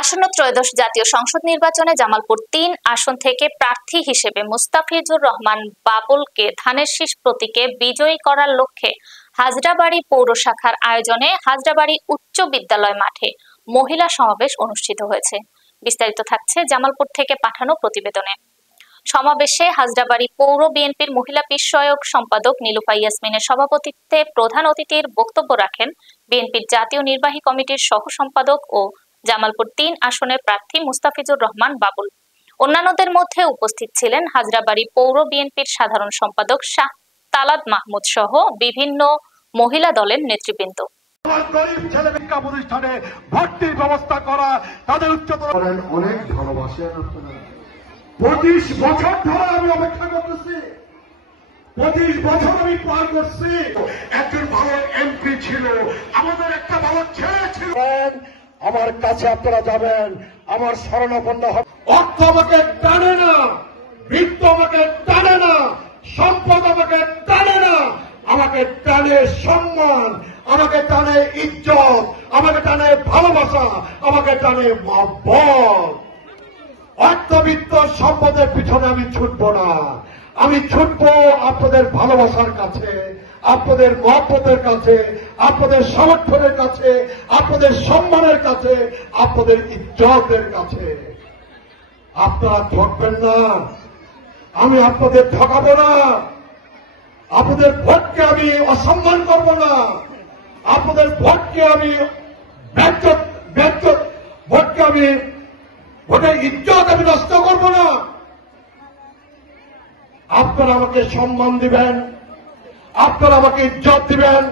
আসন্ন ত্রয়োদশ জাতীয় সংসদ নির্বাচনে জামালপুর ৩ আসন থেকে প্রার্থী হিসেবে মুস্তাফিজুর রহমান বাবুলকে ধানের শীষ প্রতীকে বিজয়ী করার লক্ষ্যে হাজরাবাড়ী পৌর শাখার আয়োজনে হাজরাবাড়ী উচ্চ বিদ্যালয় মাঠে মহিলা সমাবেশ অনুষ্ঠিত হয়েছে। বিস্তারিত থাকছে জামালপুর থেকে পাঠানো প্রতিবেদনে। সমাবেশে হাজরাবাড়ী পৌর বিএনপির মহিলা বিষয়ক সম্পাদক নীলুফা ইয়াসমিনের সভাপতিত্বে প্রধান অতিথির বক্তব্য রাখেন বিএনপির জাতীয় নির্বাহী কমিটির সহ সম্পাদক ও জামালপুর ৩ আসনের প্রার্থী মুস্তাফিজুর রহমান বাবুল। অন্যান্যদের মধ্যে উপস্থিত ছিলেন হাজরাবাড়ী পৌর বিএনপির সাধারণ সম্পাদক শাহ তালাত মাহমুদ সহ বিভিন্ন মহিলা দলের নেতৃবৃন্দ। গরিব ছেলে শিক্ষা প্রতিষ্ঠানে ভর্তির ব্যবস্থা করা, তাদের উচ্চতর অনেক ভালোবাসেন। 25 বছর ধরে আমি অপেক্ষা করতেছি, 25 বছর আমি পার করছি। একজন ভালো এমপি ছিল, আমাদের একটা ভালো ছেলে ছিল। আমার কাছে আপনারা যাবেন, আমার শরণাপন্ন হবে। অর্থ আমাকে টানে না, বৃত্ত আমাকে টানে না, সম্পদ আমাকে টানে না, আমাকে টানে সম্মান, আমাকে টানে ইজ্জত, আমাকে টানে ভালোবাসা, আমাকে টানে মহব্বত। অর্থবিত্ত সম্পদের পিছনে আমি ছুটব না, আমি ছুটব আপনাদের ভালোবাসার কাছে, আপনাদের মহব্বতের কাছে, আপনাদের সমর্থনের কাছে, আপনাদের সম্মানের কাছে, আপনাদের ইজ্জতের কাছে। আপনারা ঠকবেন না, আমি আপনাদের ঠকাবো না, আপনাদের ভোটকে আমি অসম্মান করব না, আপনাদের ভোটকে আমি ভোটকে আমি ভোটের ইজ্জত আমি নষ্ট করব না। আপনারা আমাকে সম্মান দিবেন, আপনারা আমাকে ইজ্জত দিবেন,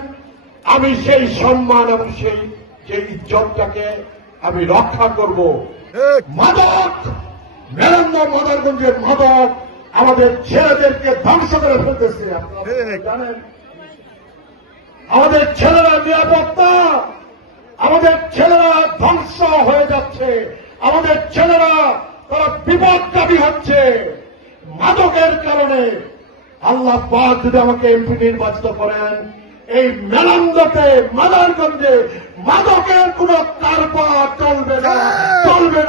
আমি সেই সম্মান এবং সেই ইজ্জতটাকে আমি রক্ষা করব। মাদক, মেলান্দা মাদারগঞ্জের মাদক আমাদের ছেলেদেরকে ধ্বংস করে ফেলতেছে। আপনারা জানেন, আমাদের ছেলেরা নিরাপত্তা, আমাদের ছেলেরা ধ্বংস হয়ে যাচ্ছে, আমাদের ছেলেরা তারা বিপদগামী হচ্ছে মাদকের কারণে। আল্লাহ পাক যদি আমাকে এমপি নির্বাচিত করেন, এই মেলান্দতে মাদারগঞ্জে মাদকের কোন কারবার চলবে না, চলবে